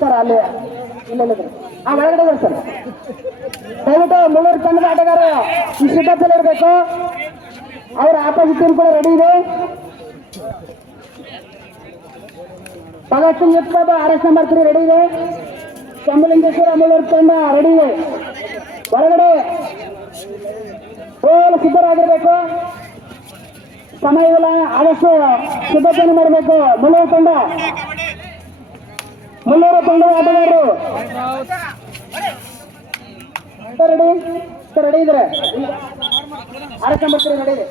Sir ಅಲ್ಲಿ ಇಲ್ಲ ಒಳಗಡೆ ಸರ್ ದಯವಿಟ್ಟು ಮುಳ್ಳೂರು ತಂಡದ ಆಟಗಾರ ಈ ಸಿದ್ಧತೆಯಲ್ಲಿ ಇರಬೇಕು. ಅವರ ಆಪೋಸಿಟ್ ಟೀಮ್ ಕೂಡ ರೆಡಿ ಇದೆ. ಭಗತ್ ಸಿಂಗ್ ಯುತ್ಬಾಬಾ RS ನಂಬರ್ 3 ರೆಡಿ ಇದೆ. ಶಂಭುಲಿಂಗೇಶ್ವರ ಮುಳ್ಳೂರು ತಂಡ ರೆಡಿ ಇದೆ. ಒಳಗಡೆ ಸಿದ್ಧರಾಗಿರ್ಬೇಕು. ಸಮಯವಿಲ್ಲ, ಆದಷ್ಟು ಸಿದ್ಧತೆಯನ್ನು ಮಾಡಬೇಕು. ಮುಳ್ಳೂರು ತಂಡದ ಆಟಗಾರರು ರೆಡಿ ಇದ್ರೆ RS ನಂಬರ್ 3 ರೆಡಿ ಇದೆ.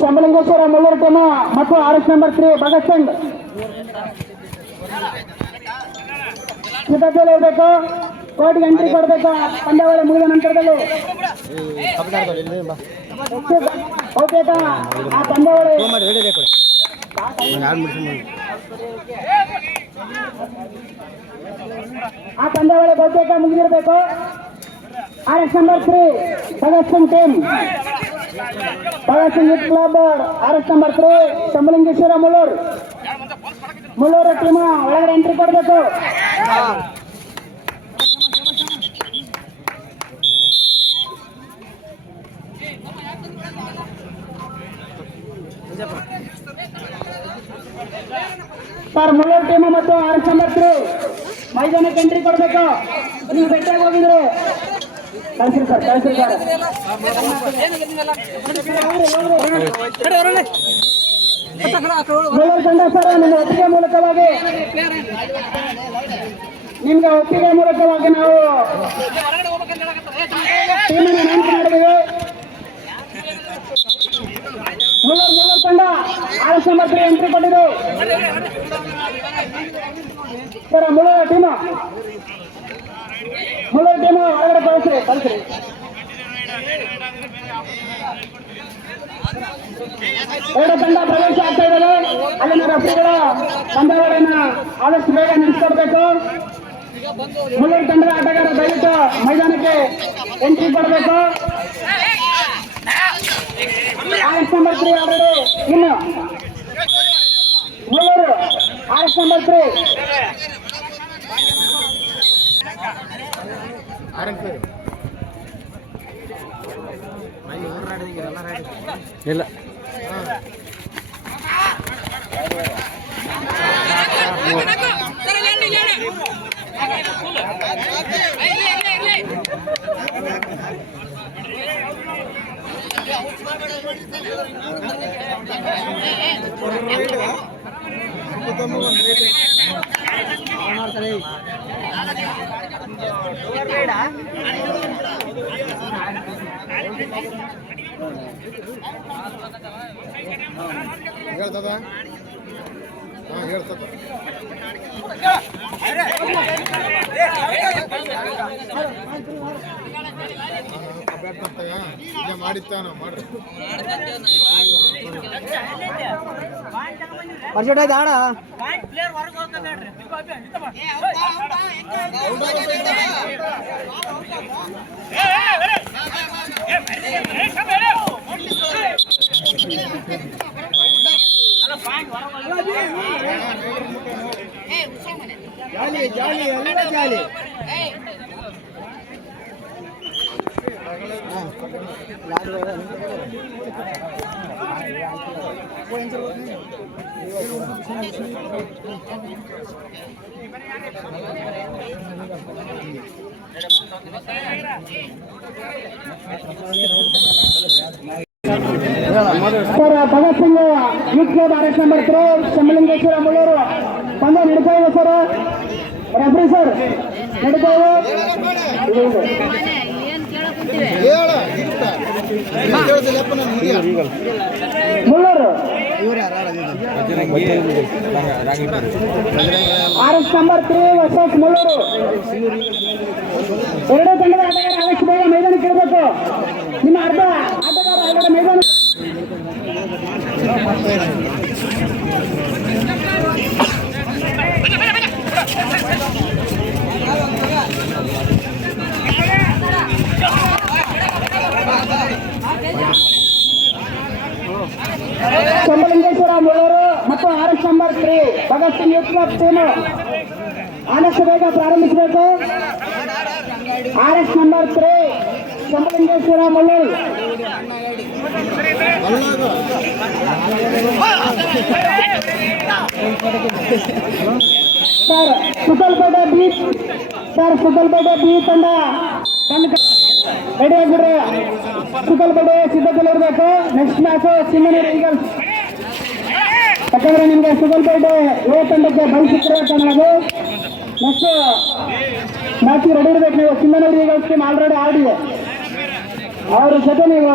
ಶಂಭುಲಿಂಗೇಶ್ವರ ಮುಳ್ಳೂರು ಟೀಮ್ ಮತ್ತು RS ನಂಬರ್ 3 ಭಗತ್ ಸಿಂಗ್ ಸಿದ್ಧತೆಯಲ್ಲಿ ಇರಬೇಕು. ಕೋರ್ಟ್ಗೆ ಎಂಟ್ರಿ ಕೊಡಬೇಕು. ಪಂದ್ಯಾವಳಿ ಮುಗಿದ ನಂತರದಲ್ಲಿ ಆ ಪಂದ್ಯಾವಳಿ ಬಹುತೇಕ ಮುಗಿದಿರಬೇಕು. RS number 3 Bhagat Singh team, Bhagat Singh youth club RS number 3 Shambhulingeshwara Mulluru team ಒಳಗಡೆ ಎಂಟ್ರಿ ಕೊಡಬೇಕು. ಸರ್ ಮುಳ್ಳೂರು ಟೀಮ್ ಮತ್ತು RS ನಂಬರ್ 3 ಮೈದಾನಕ್ಕೆ ಎಂಟ್ರಿ ಕೊಡಬೇಕು. ನೀವು ಭೇಟಿಯಾಗಿ ಹೋಗಿದ್ರೆ ಕಳಿಸ್ರಿ ಸರ್. ಮುಳ್ಳೂರು ತಂಡ ಸರ್ ನಿಮ್ಗೆ ಒಪ್ಪಿಗೆ ಮೂಲಕವಾಗಿ ನಾವು ಟೀಮನ್ನು ನೇಮಕ ಮಾಡಿದ್ದೀವಿ. ಮುಳ್ಳೂರು ತಂಡ RS ನಂಬರ್ 3 ಎಂಟ್ರಿ ಕೊಟ್ಟಿದ್ದು ಸರ್. ಮುಳ್ಳೂರು ಟೀಮ್ ಹೊರಗಡೆ ಕಳಿಸ್ರಿ. ಎರಡು ತಂಡ ಪ್ರವೇಶ ಆಗ್ತಾ ಇದ್ದಾರೆ. ಅಲ್ಲಿನ ರೆಫ್ರಿಗಳ ಪಂದ್ಯಾವಳಿಯನ್ನು ಆದಷ್ಟು ಬೇಗ ನಡೆಸಿಕೊಡ್ಬೇಕು. ಮುಳ್ಳೂರು ತಂಡದ ಆಟಗಾರ ದಯವಿಟ್ಟು ಮೈದಾನಕ್ಕೆ ಎಂಟ್ರಿ ಕೊಡಬೇಕು. RS ನಂಬರ್ 3 ಆಲ್ರೆಡಿ ಇನ್ನು ಮುಳ್ಳೂರು RS ನಂಬರ್ 3 ಇಲ್ಲ ಹೇಳ್ತದ ಹೇಳ್ತದ ಈಗ ಮಾಡಿತ್ತಾನ ಮಾಡ್ರಿ ಪರ್ಸೆಂಟ್ ಆಯ್ತು ಆಡ ಜಾಲಿ ಜಾಲಿ ಎಲ್ಲ jolly sir Bhagat Singh youth club RS number 3 ಶಂಭಲಿಂಗೇಶ್ವರ Mullur ಪಂದ್ಯ ನಡೀತಾ ಇದೆ ಸರ್. ರೆಫ್ರಿ ಸರ್ ನಡೀತಾ ಇದೆ. Mullur RS number 3 versus Mullur. ಎರಡೂ ತಂಡದ ಆಟಗಾರ ಆದಷ್ಟು ಬೇಗ ಮೈದಾನಕ್ಕೆ ಇಡಬೇಕು. ನಿಮ್ಮ ಅರ್ಧ ಆಟಗಾರ ಆಲ್ರೆಡಿ ಮೈದಾನ ಶಂಭಲಿಂಗೇಶ್ವರ ಮುಳ್ಳೂರು ಮತ್ತು RS number 3 Bhagat Singh youth club team ಆದಷ್ಟು ಬೇಗ ಪ್ರಾರಂಭಿಸಬೇಕು. RS number 3 ಶಂಭಲಿಂಗೇಶ್ವರ Mulluru. Sir Sukalpete B ತಂಡ ರೆಡಿಯಾಗಿದ್ರೆ ಸುಕಲ್ಪೇಟೆ ಸಿದ್ಧತೆಯಲ್ಲಿ ಇರಬೇಕು. Next match Singanuru Eagles. ಯಾಕಂದ್ರೆ ನಿಮಗೆ ಸುಕಲ್ಪೇಟೆ ಎ ತಂಡಕ್ಕೆ ಬಯಸಿದ್ರೆ ಕಾಣೋದು. ನೆಕ್ಸ್ಟ್ ಮ್ಯಾಚ್ ರೆಡಿ ಇರಬೇಕು. ನೀವು ಸಿಂಗನೂರು ಈಗಲ್ಸ್ ಟೀಮ್ ಆಲ್ರೆಡಿ ಆಡಿದೆ, ಅವ್ರ ಜೊತೆ ನೀವು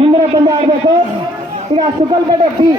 ಮುಂದಿನ ಪಂದ್ಯ ಆಡಬೇಕು. ಈಗ ಸುಕಲ್ಪೇಟೆ ಬಿ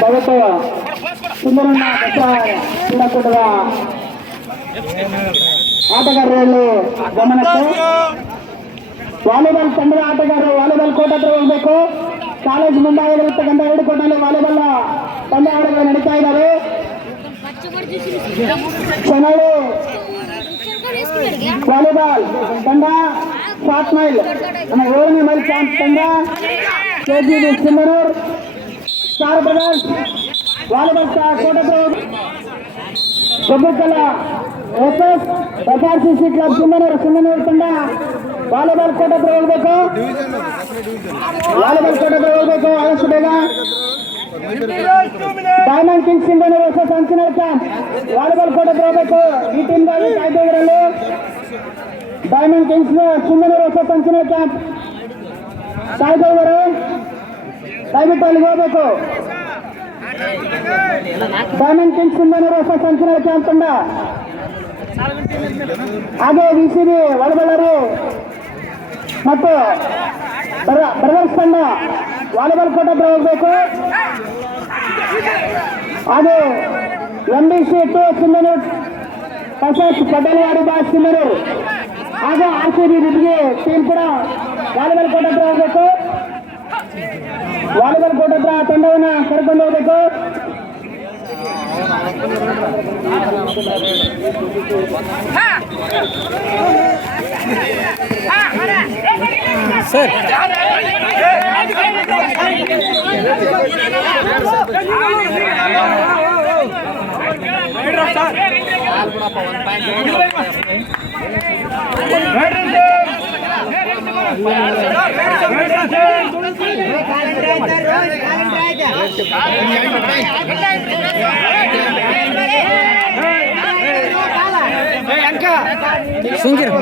ಭಗತ್ ಸುಂದರಣ್ಣ ಕ್ರೀಡಾಕೂಟದ ಆಟಗಾರರಲ್ಲಿ ಗಮನಕ್ಕೆ. ವಾಲಿಬಾಲ್ ತಂಡದ ಆಟಗಾರರು ವಾಲಿಬಾಲ್ ಕೋರ್ಟ್ ಹತ್ರ ಹೋಗಬೇಕು. ಕಾಲೇಜ್ ಮುಂಭಾಗದಲ್ಲಿರ್ತಕ್ಕಂಥ 2 ಕೋರ್ಟ್ನಲ್ಲಿ ವಾಲಿಬಾಲ್ ಪಂದ್ಯಾವಳಿಗಳು ನಡೀತಾ ಇದ್ದಾವೆ. ಚೆನ್ನಳ್ಳಿ ವಾಲಿಬಾಲ್ ತಂಡ 7 ಮೈಲ್ ನಮ್ಮ 7ನೇ ಮೈಲ್ ಕ್ಯಾಂಪ್ ತಂಡ KGB Singanur Star Brothers volleyball court ಹತ್ರ ಗೊಬ್ಬರಕಲ SRCC ಕ್ಲಬ್ ಸಿಂಗನೂರು ತಂಡ ವಾಲಿಬಾಲ್ ಕೋರ್ಟ್ ಹತ್ರ ಹೋಗ್ಬೇಕು. ಆದಷ್ಟು ಬೇಗ. Diamond Kings Singanuru versus Anchinal camp volleyball court ಹತ್ರ ಹೋಗ್ಬೇಕು. ಈ ಟೀಮ್ಗಾಗಿ ಕಾಯ್ದೆ ಇದರಲ್ಲಿ Diamond Kings Singanuru versus Anchinal camp ಕಾಯ್ದೆ ಇದ್ದಾರೆ. ದಯವಿಟ್ಟು ಅಲ್ಲಿಗೆ ಹೋಗ್ಬೇಕು. Diamond Kings Singanuru versus Anchinal camp ತಂಡ. ಹಾಗೆ VCB ವಾಲಿಬಾಲರು ಮತ್ತು ಬ್ರದರ್ಸ್ ತಂಡ ವಾಲಿಬಾಲ್ ಕೋರ್ಟ್ ಹತ್ರ ಹೋಗ್ಬೇಕು. ಹಾಗೆ MBC 2 ಸಿಂಗನೂರು ವರ್ಸಸ್ ಪಟೇಲ್ವಾಡಿ ಬಾಸ್ ಸಿಂಗನೂರು. ಹಾಗೆ RCB ರಿಬ್ಗೆ ಟೀಮ್ ಕೂಡ ವಾಲಿಬಾಲ್ ಕೋರ್ಟ್ ಹತ್ರ ಹೋಗ್ಬೇಕು. ವಾಲಿಬಾಲ್ ಕೋರ್ಟ್ ಹತ್ರ ತಂಡವನ್ನು ಕರ್ಕೊಂಡು ಹೋಗ್ಬೇಕು. ಸರ್ ಸಿಂಗಿರ್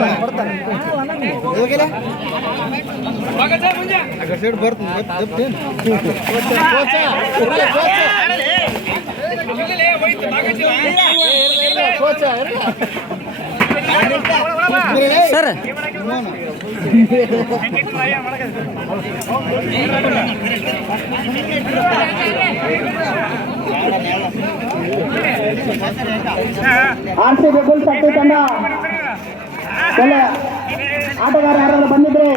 ಸರ್ RCB ಬುಲ್ಸ್ ಶಕ್ತಿ ತಂಡ ಒಳ್ಳೆ ಆಟಗಾರ ಯಾರಾದ್ರೂ ಬಂದಿದ್ರೆ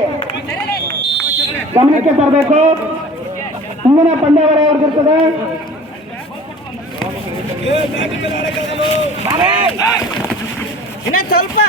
ಗಮನಕ್ಕೆ ತರಬೇಕು. ಮುಂದಿನ ಪಂದ್ಯಾವಳಿ ಅವ್ರಿಗಿರ್ತದೆ. ಇನ್ನ ಸ್ವಲ್ಪ